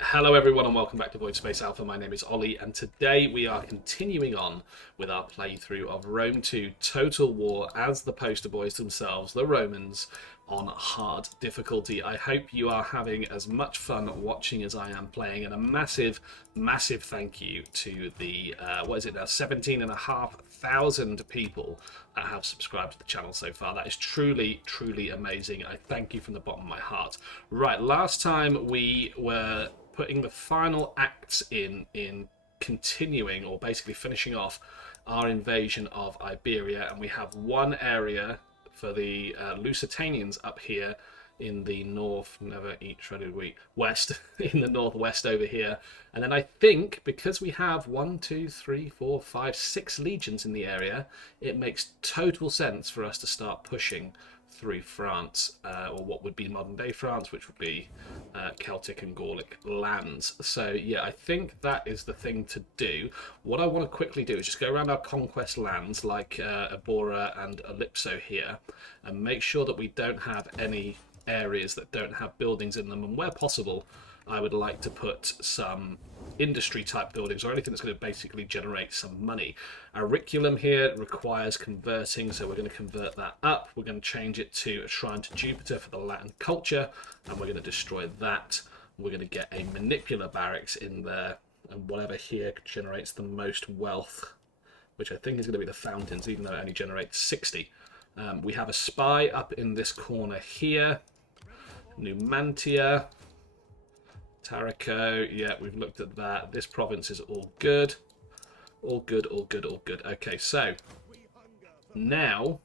Hello everyone and welcome back to Voidspace Alpha. My name is Ollie and today we are continuing on with our playthrough of Rome 2 Total War as the poster boys themselves, the Romans, on hard difficulty. I hope you are having as much fun watching as I am playing, and a massive thank you to the, 17,500 people that have subscribed to the channel so far. That is truly amazing. I thank you from the bottom of my heart. Right, last time we were putting the final acts in continuing, or basically finishing off, our invasion of Iberia, and we have one area for the Lusitanians up here in the north, never eat shredded wheat, west, in the northwest over here. And then I think because we have 6 legions in the area, it makes total sense for us to start pushing through France, or what would be modern day France, which would be Celtic and Gallic lands. So yeah, I think that is the thing to do. What I want to quickly do is just go around our conquest lands like Abora and Ellipso here, and make sure that we don't have any areas that don't have buildings in them, and where possible I would like to put some industry type buildings or anything that's going to basically generate some money. Auriculum here requires converting, so we're going to convert that up. We're going to change it to a shrine to Jupiter for the Latin culture, and we're going to destroy that. We're going to get a manipular barracks in there, and whatever here generates the most wealth, which I think is going to be the fountains, even though it only generates 60. We have a spy up in this corner here. Numantia, Taraco, yeah, we've looked at that. This province is all good. All good. Okay, so now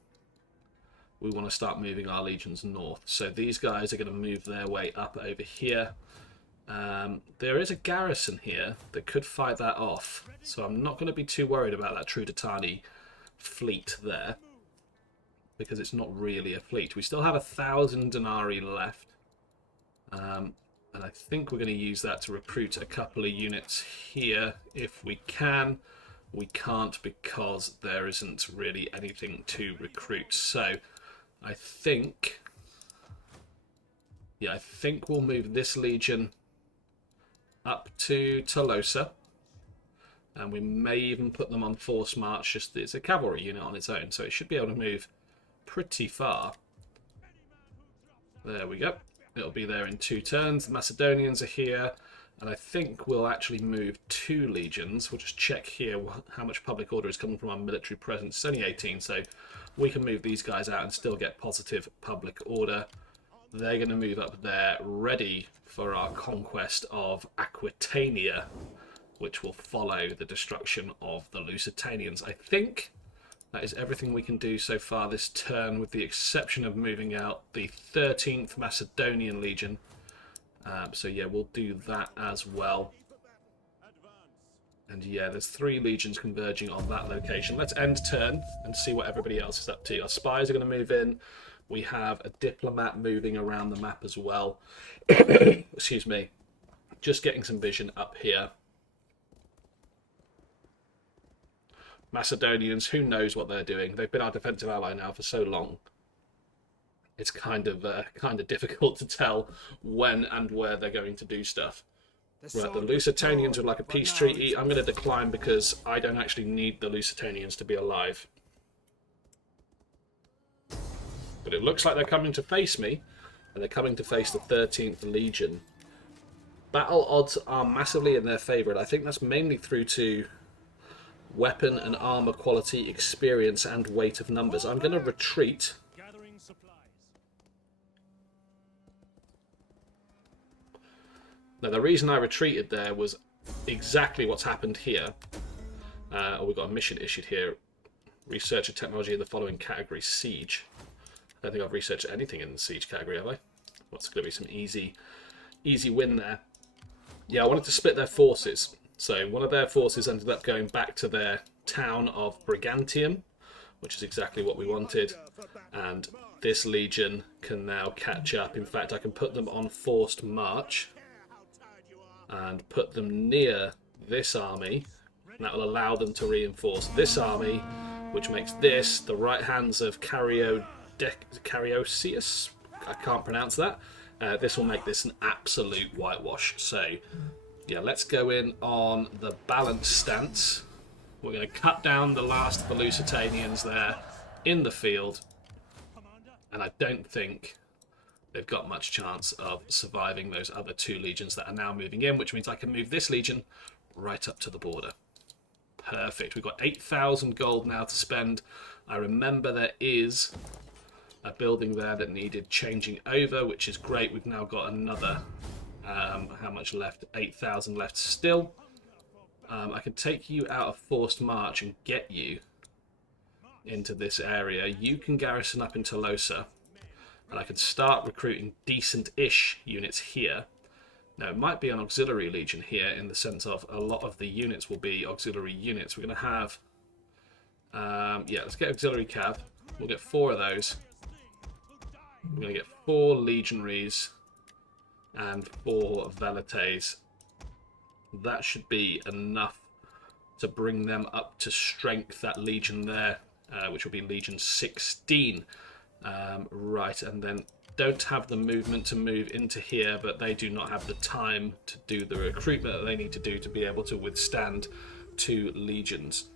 we want to start moving our legions north. So these guys are going to move their way up over here. There is a garrison here that could fight that off, so I'm not going to be too worried about that Trudetani fleet there, because it's not really a fleet. We still have 1,000 denarii left. And I think we're going to use that to recruit a couple of units here if we can. We can't because there isn't really anything to recruit. So I think, yeah, I think we'll move this legion up to Tolosa. And we may even put them on force march. Just it's a cavalry unit on its own, so it should be able to move pretty far. There we go. It'll be there in 2 turns. The Macedonians are here, and I think we'll actually move 2 legions. We'll just check here how much public order is coming from our military presence. It's only 18, so we can move these guys out and still get positive public order. They're going to move up there, ready for our conquest of Aquitania, which will follow the destruction of the Lusitanians. I think that is everything we can do so far this turn, with the exception of moving out the 13th Macedonian Legion. So yeah, we'll do that as well. And yeah, there's 3 legions converging on that location. Let's end turn and see what everybody else is up to. Our spies are going to move in. We have a diplomat moving around the map as well. Excuse me. Just getting some vision up here. Macedonians, who knows what they're doing? They've been our defensive ally now for so long. It's kind of difficult to tell when and where they're going to do stuff. Right, the Lusitanians would like a peace treaty. I'm going to decline because I don't actually need the Lusitanians to be alive. But it looks like they're coming to face me, and they're coming to face the 13th Legion. Battle odds are massively in their favour, and I think that's mainly through to weapon and armor quality, experience, and weight of numbers. I'm going to retreat. Now, the reason I retreated there was exactly what's happened here. We've got a mission issued here. Research a technology in the following category: siege. I don't think I've researched anything in the siege category, have I? What's going to be some easy win there. Yeah, I wanted to split their forces. So one of their forces ended up going back to their town of Brigantium, which is exactly what we wanted. And this legion can now catch up. In fact, I can put them on forced march and put them near this army. And that will allow them to reinforce this army, which makes this the right hands of Carioceus. I can't pronounce that. this will make this an absolute whitewash. So, yeah, let's go in on the balanced stance. We're going to cut down the last of the Lusitanians there in the field. And I don't think they've got much chance of surviving those other 2 legions that are now moving in, which means I can move this legion right up to the border. Perfect. We've got 8,000 gold now to spend. I remember there is a building there that needed changing over, which is great. We've now got another, how much left? 8,000 left still. I can take you out of forced march and get you into this area. You can garrison up in Tolosa, and I can start recruiting decent-ish units here. Now, it might be an auxiliary legion here in the sense of a lot of the units will be auxiliary units. We're going to have, yeah, let's get auxiliary cav. We'll get 4 of those. We're going to get 4 legionaries and 4 velites. That should be enough to bring them up to strength, that legion there, which will be Legion 16. Right, and then don't have the movement to move into here, but they do not have the time to do the recruitment that they need to do to be able to withstand 2 legions.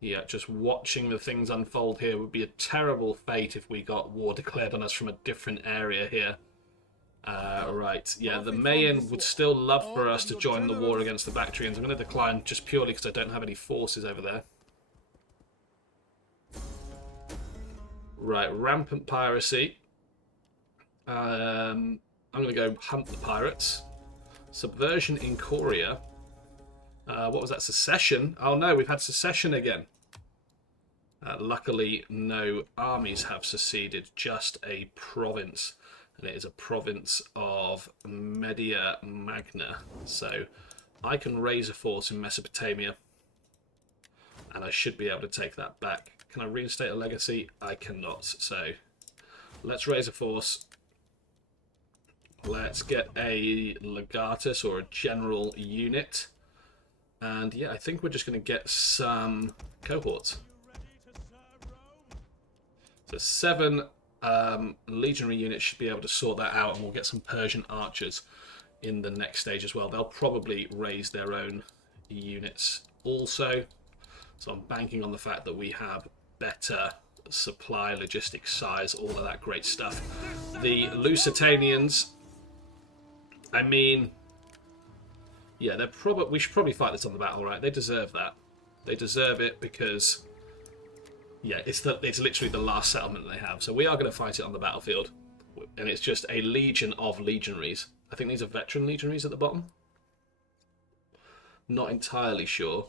Yeah, just watching the things unfold here would be a terrible fate if we got war declared on us from a different area here. Right, yeah, the Mayan would still love for us to join the war against the Bactrians. I'm going to decline just purely because I don't have any forces over there. Right, rampant piracy. I'm going to go hunt the pirates. Subversion in Korea. What was that? Secession? Oh no, we've had secession again. Luckily, no armies have seceded, just a province. And it is a province of Media Magna. So I can raise a force in Mesopotamia, and I should be able to take that back. Can I reinstate a legacy? I cannot. So let's raise a force. Let's get a legatus or a general unit. And yeah, I think we're just going to get some cohorts. So 7 legionary units should be able to sort that out, and we'll get some Persian archers in the next stage as well. They'll probably raise their own units also. So I'm banking on the fact that we have better supply, logistics, size, all of that great stuff. The Lusitanians, I mean, yeah, we should probably fight this on the battle, right? They deserve that. They deserve it because, yeah, it's literally the last settlement they have. So we are going to fight it on the battlefield. And it's just a legion of legionaries. I think these are veteran legionaries at the bottom. Not entirely sure.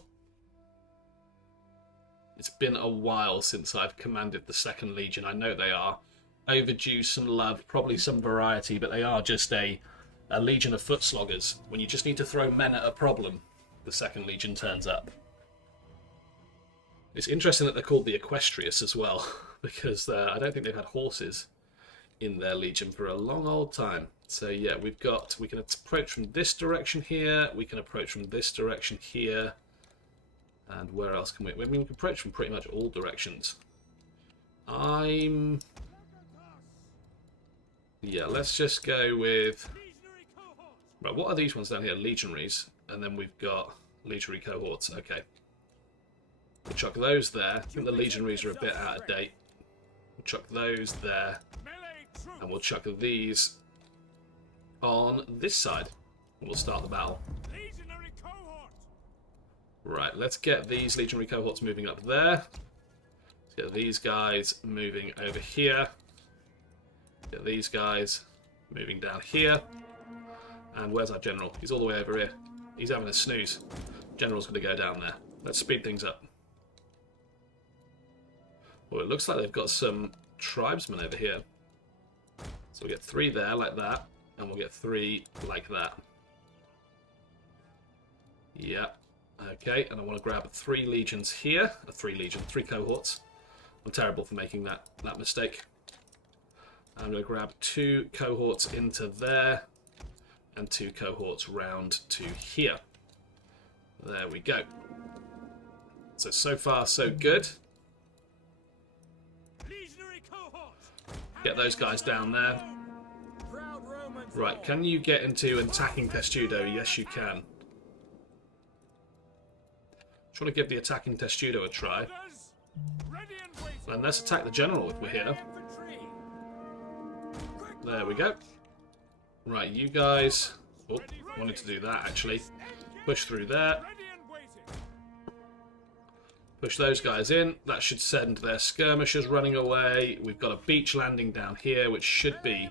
It's been a while since I've commanded the 2nd Legion. I know they are overdue some love, probably some variety, but they are just a legion of foot sloggers. When you just need to throw men at a problem, the 2nd Legion turns up. It's interesting that they're called the Equestrius as well, because I don't think they've had horses in their legion for a long old time. So yeah, we can approach from this direction here, we can approach from this direction here, and where else can we? I mean, we can approach from pretty much all directions. Yeah, let's just go with... Right, what are these ones down here? Legionaries, and then we've got legionary cohorts. Okay. We'll chuck those there. I think the legionaries are a bit out of date. We'll chuck those there. And we'll chuck these on this side. And we'll start the battle. Right, let's get these legionary cohorts moving up there. Let's get these guys moving over here. Get these guys moving down here. And where's our general? He's all the way over here. He's having a snooze. General's going to go down there. Let's speed things up. Well, it looks like they've got some tribesmen over here. So we'll get 3 there, like that. And we'll get 3 like that. Yeah. Okay, and I want to grab 3 legions here. 3 cohorts. I'm terrible for making that mistake. I'm going to grab 2 cohorts into there. And 2 cohorts round to here. There we go. So far, so good. Get those guys down there. Right, can you get into attacking Testudo? Yes, you can. Trying to give the attacking Testudo a try. And let's attack the general if we're here. There we go. Right, you guys... Oh, wanted to do that, actually. Push through there. Push those guys in. That should send their skirmishers running away. We've got a beach landing down here, which should be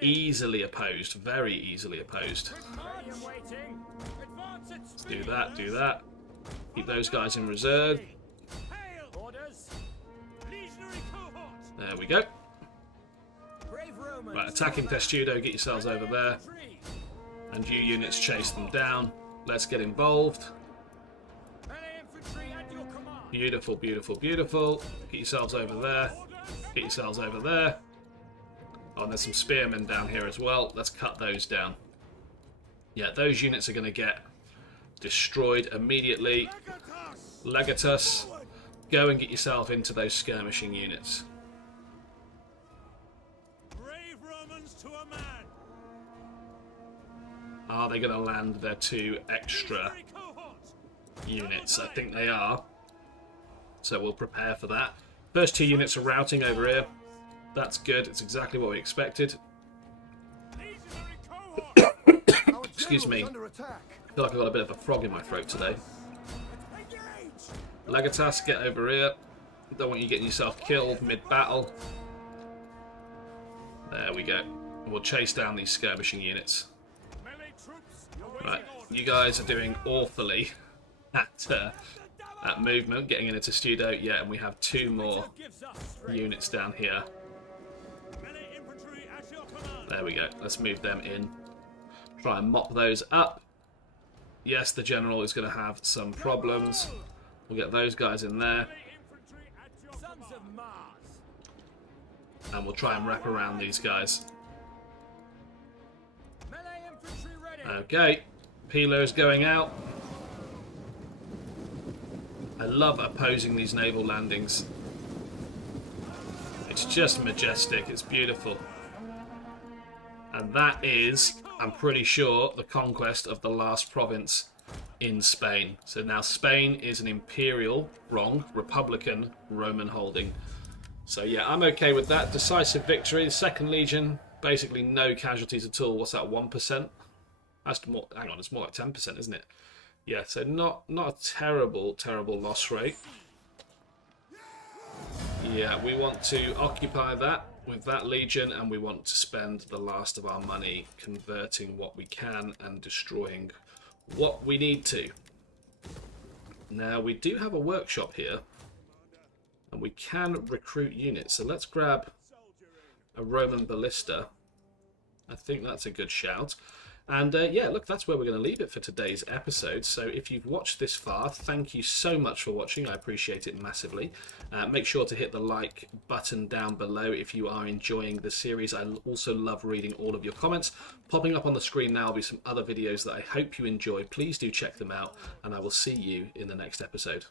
easily opposed. Very easily opposed. Let's do that, do that. Keep those guys in reserve. There we go. Right, attacking Testudo, get yourselves over there. And you units chase them down. Let's get involved. Beautiful, beautiful, beautiful. Get yourselves over there. Get yourselves over there. Oh, and there's some spearmen down here as well. Let's cut those down. Yeah, those units are going to get destroyed immediately. Legatus, go and get yourself into those skirmishing units. Are they going to land their 2 extra units? I think they are. So we'll prepare for that. First 2 units are routing over here. That's good. It's exactly what we expected. Excuse me. I feel like I've got a bit of a frog in my throat today. Legatas, get over here. Don't want you getting yourself killed mid-battle. There we go. We'll chase down these skirmishing units. Right, you guys are doing awfully at movement, getting into Testudo. Yeah, and we have 2 more units down here. There we go. Let's move them in. Try and mop those up. Yes, the general is going to have some problems. We'll get those guys in there. And we'll try and wrap around these guys. Okay. Peeler's going out. I love opposing these naval landings. It's just majestic. It's beautiful. And that is, I'm pretty sure, the conquest of the last province in Spain. So now Spain is an imperial, Republican Roman holding. So yeah, I'm okay with that. Decisive victory. The 2nd Legion, basically no casualties at all. What's that, 1%? That's more, hang on, it's more like 10%, isn't it? Yeah, so not a terrible loss rate. Yeah, we want to occupy that with that legion, and we want to spend the last of our money converting what we can and destroying what we need to. Now, we do have a workshop here, and we can recruit units. So let's grab a Roman ballista. I think that's a good shout. And yeah, look, that's where we're going to leave it for today's episode. So if you've watched this far, thank you so much for watching. I appreciate it massively. Make sure to hit the like button down below if you are enjoying the series. I also love reading all of your comments. Popping up on the screen now will be some other videos that I hope you enjoy. Please do check them out, and I will see you in the next episode.